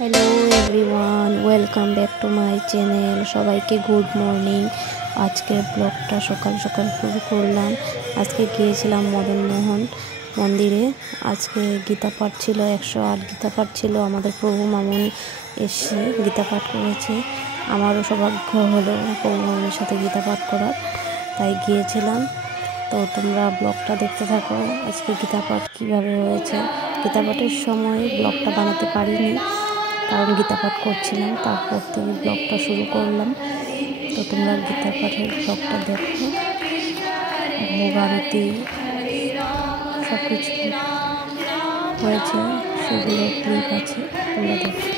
Hello everyone, welcome back to my channel. সবাইকে good morning. আজকে ব্লগটা সকাল সকাল শুরু করলাম। আজকে গিয়েছিলাম মদনমোহন মন্দিরে। আজকে গীতা পাঠ ছিল, 108 গীতা পাঠ ছিল। আমাদের প্রভু মামুনি এসে গীতা পাঠ করেছে। আমারও সৌভাগ্য হলো প্রভু মামুনির সাথে গীতা পাঠ করার, তাই গিয়েছিলাম। তো তোমরা ব্লগটা দেখতে থাকো, আজকে গীতা পাঠ কীভাবে হয়েছে। গীতা পাঠের সময় ব্লগটা বানাতে পারিনি, কারণ গীতা পাঠ করছিলাম। তারপর থেকে ব্লগটা শুরু করলাম। তো তোমরা গীতা পাঠের ব্লগটা দেখো। ভোগ আরতি সব কিছু হয়েছে, সেগুলো ক্লিপ আছে, তোমরা দেখো।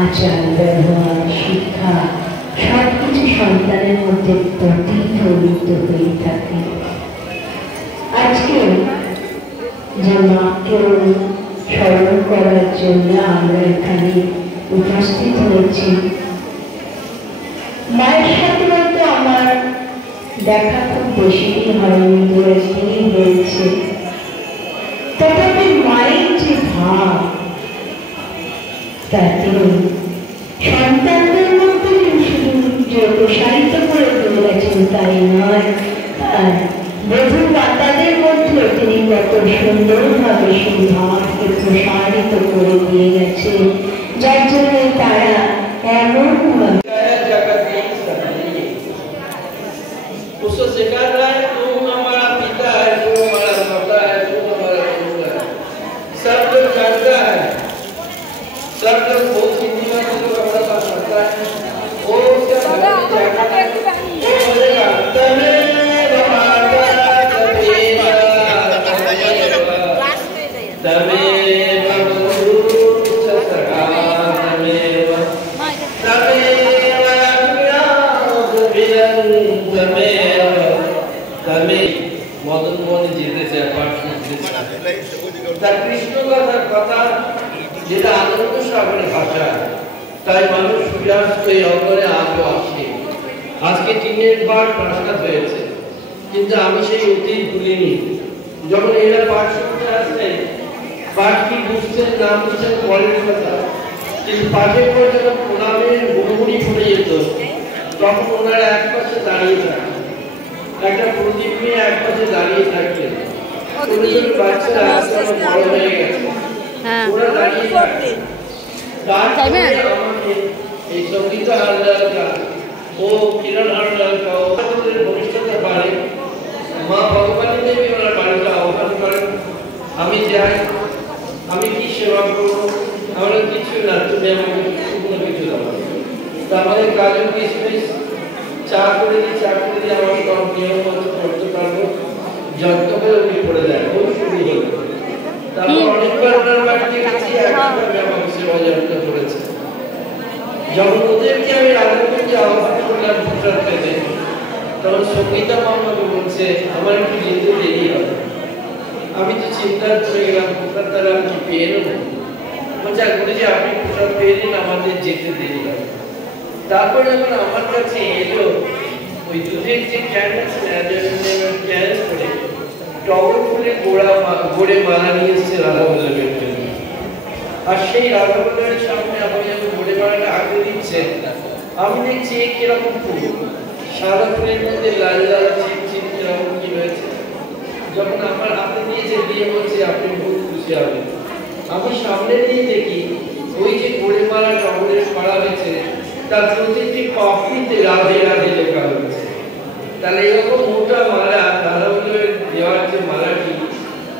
আচার ব্যবহার শিক্ষা সবকিছু সন্তানের মধ্যে প্রতিফলিত হয়ে থাকে। আজকে যে মাকে স্মরণ করার জন্য আমরা এখানে উপস্থিত হয়েছি। মায়ের সাথে হয়তো আমার দেখা খুব বেশি দিন হয়নি, 2 দিনই হয়েছে। তথাপি মায়ের যে ভাব তাতে সন্তানদের মধ্যে শুধু প্রসারিত করে দিয়ে গেছেন তাই নয়, বধূ মাতাদের মধ্যে তিনি কত সুন্দরভাবে সেই ভাবকে প্রসারিত করে দিয়ে গেছে, যার জন্য তারা এমন কৃষ্ণ কথার কথা যেটা আনন্দ সাগরের ভাষা, তাই মানুষ সূর্যাস্ত এই অঙ্গনে আজও আসে। আজকে টিনের বার প্রাসাদ হয়েছে, কিন্তু আমি সেই অতীত ভুলিনি। যখন এরা পাঠ শুনতে আসতেন, পাঠ কি বুঝতেন না বুঝতেন পরের কথা, কিন্তু পাঠের পর যখন প্রণামের হুড়মুড়ি পড়ে যেত, তখন ওনারা এক পাশে দাঁড়িয়ে থাকতেন, একটা প্রদীপ নিয়ে এক পাশে দাঁড়িয়ে থাকতেন। ছোট ছোট বাচ্চারা আজকে আমার বড় হয়ে গেছে, ওরা দাঁড়িয়ে থাকতেন। তারপরে আমাকে এই সঙ্গীতা হালদারকা ও কিরণ হালদারকা ওদের ভবিষ্যতে পারে মা ভগবানী দেবী ওনার বাড়িতে আহ্বান করেন। আমি যাই, আমি কি সেবা করবো? আমরা কিছু না, তুমি আমাকে শুকনো কিছু দাও। তো আমাদের কাজু কিশমিশ চা করে দিয়ে আমার সব নিয়ম মতো করতে পারবো, যত্ন করে উনি করে দেয়, খুব সুন্দর। তারপর অনেকবার ওনার বাড়িতে গেছি, একবার আমাকে সেবা যত্ন করেছে। যখন ওদেরকে আমি রাধাকুঞ্জে আহ্বান করলাম প্রসাদ পেতে, তখন সঙ্গীতা মামাকে বলছে আমার একটু যেতে দেরি হবে। আমি তো চিন্তা করে গেলাম প্রসাদ দ্বারা আমি পেয়ে নেবো। বলছে গুরুজি আপনি প্রসাদ পেয়ে নিন, আমাদের যেতে দেরি হবে। তারপরে যখন আমার কাছে এলো ওই দুধের যে ক্যান আছে ক্যান করে টগর ফুলে গোড়ে মালা নিয়ে এসছে রাধা বল্লভের জন্য। আর সেই রাধা বল্লভের সামনে আপনি যখন গোড়ে মালাটা আগে দিচ্ছেন, আমি দেখছি কিরকম ফুল, সাদা ফুলের মধ্যে লাল লাল চিপ কিরকম কি রয়েছে। যখন আমার হাতে দিয়েছে দিয়ে বলছে আপনি খুব খুশি হবেন। আমি সামনে দিয়ে দেখি ওই যে গোড়ে মালা টগরের করা হয়েছে, তার প্রতিটি পাপড়িতে রাধে রাধে লেখা হয়েছে। তাহলে এরকম মোটা মালা রাধা বল্লভের দেওয়ার যে মালাটি,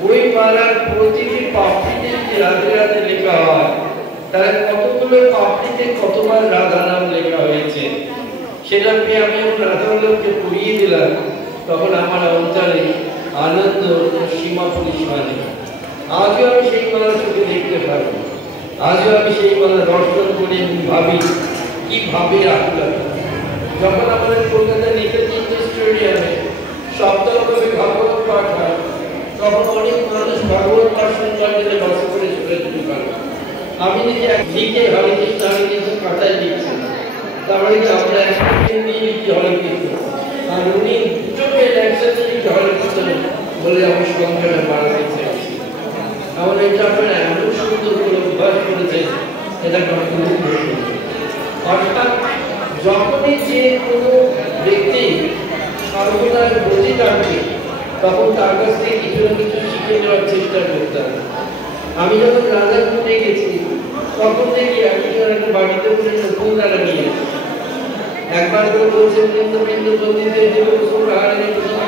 ওই মালার প্রতিটি পাপড়িতে যদি রাধে রাধে লেখা হয়, তাহলে কতগুলো পাপড়িতে কতবার রাধা নাম লেখা হয়েছে। সেটা পেয়ে আমি যখন রাধা বল্লভকে পড়িয়ে দিলাম, তখন আমার অন্তরে আনন্দ সীমা পরিসীমা নেই। আজও আমি সেই মালা চোখে দেখতে পারবো, আজও আমি সেই মালা দর্শন করে ভাবি কিভাবে রাখলাম। যখন আমাদের কলকাতা নেতাজি স্টেডিয়ামে সপ্তাহব্যাপী ভাগবত পাঠ হয়, তখন অনেক মানুষ ভাগবত পাঠ শুনবার জন্য বাসে করে চলে যেতে পারে। আমি দেখি লিখে হরে কৃষ্ণ কাটায় লিখছি, তারপরে আমরা একদিন দিয়ে লিখি হরে কৃষ্ণ, আর উনি দুটোকে একসাথে লিখি হরে কৃষ্ণ বলে আমি সংখ্যাটা বাড়াতে চাইছি। আমার এটা আপনারা এমন সুন্দর করে অভ্যাস করেছেন, এটা অর্থাৎ যখনই যে কোনো ব্যক্তি সর্বদার গতি রাখবে, তখন তার কাছ থেকে কিছু না কিছু শিখে নেওয়ার চেষ্টা করতে হবে। আমি যখন রাধাকুণ্ডে গেছি, তখন দেখি একজন একটা বাড়িতে করে নতুন তারা নিয়ে একবার করে বলছেন বিন্দু বিন্দু বন্দিতে যে কুসুম হারে কুসুম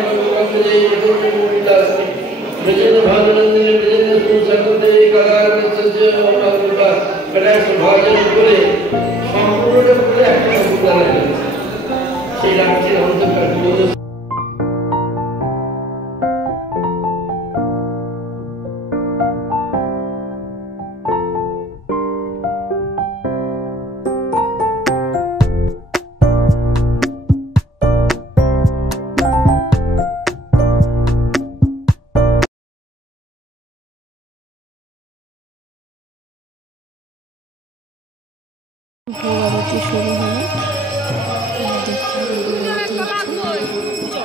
যে মহিলা আছে ব্রজেন্দ্র ভাগনন্দিনী ব্রজেন্দ্র সুসংগতে কালার সজ্জে ওটা এটা সুভাজন করে সম্পূর্ণটা করে একটা নতুন লাগছে। সেই রাজ্যের অন্তর্কার ভোগারতি শুরু হলো, দেখতে ভোগারতি হচ্ছে।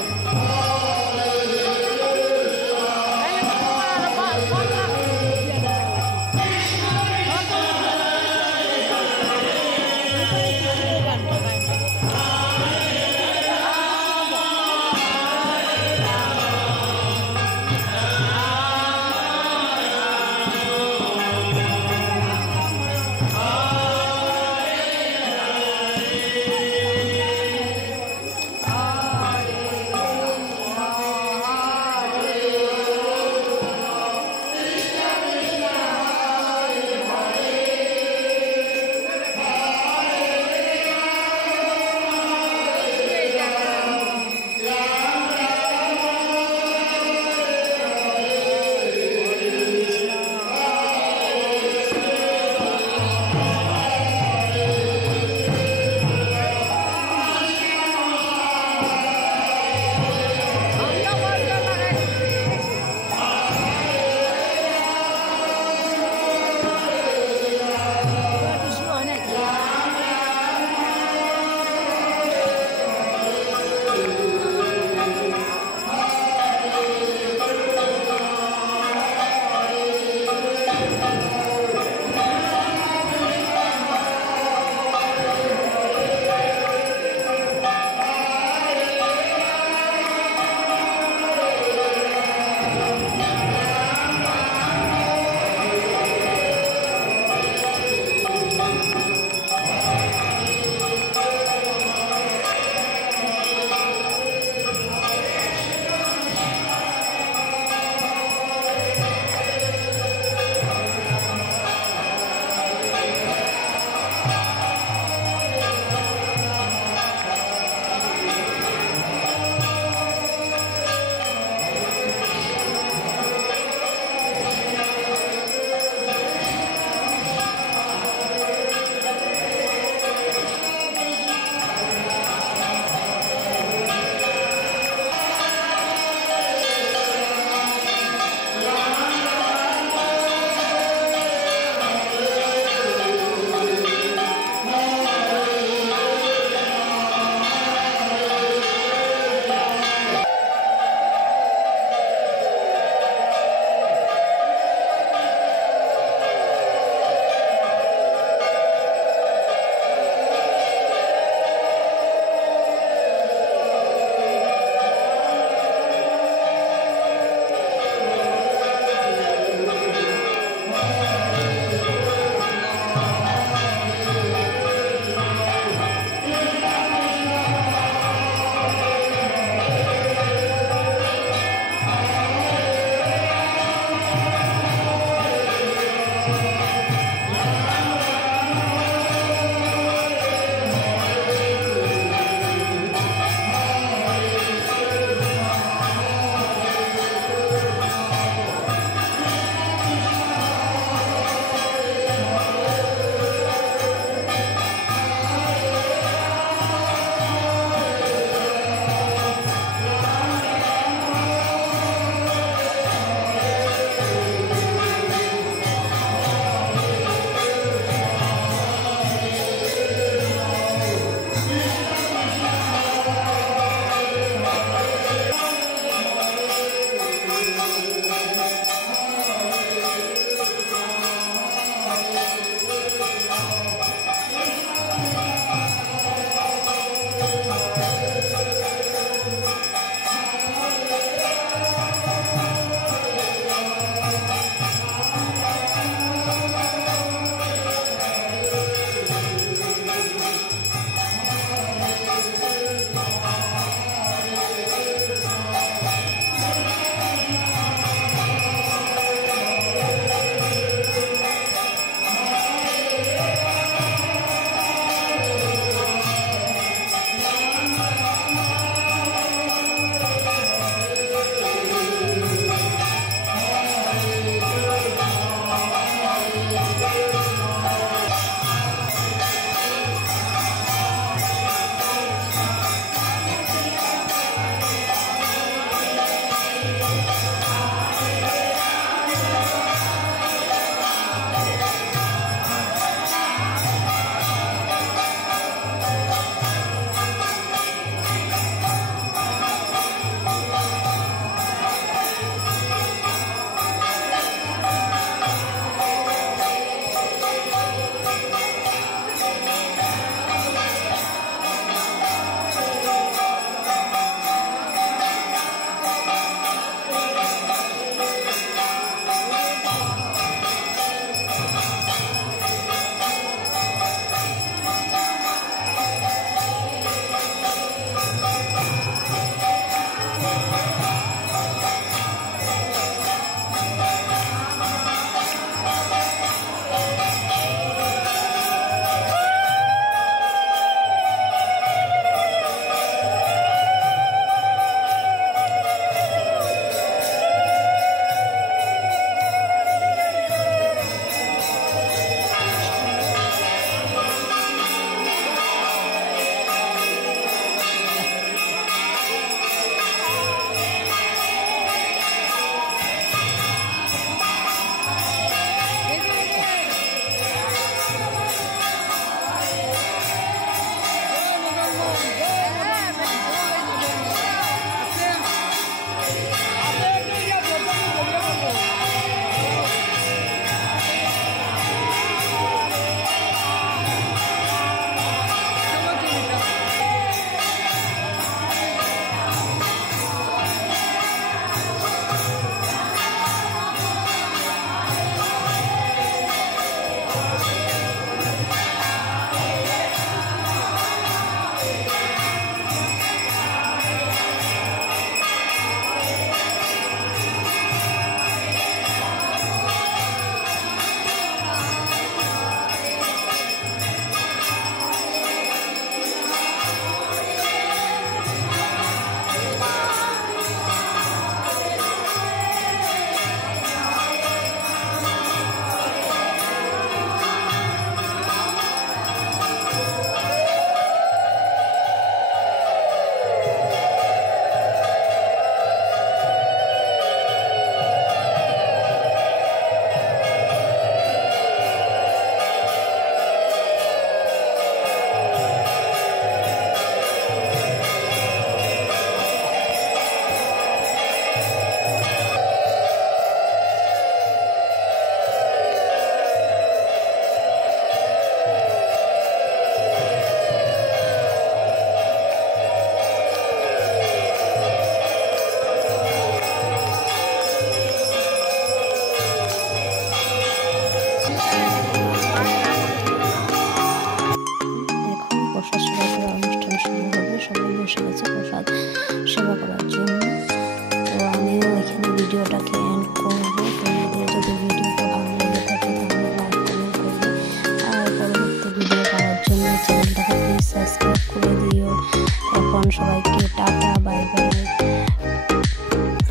ততক্ষণ সবাইকে টাটা, বাই বাই,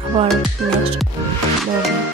আবার নেক্সট ব্লগে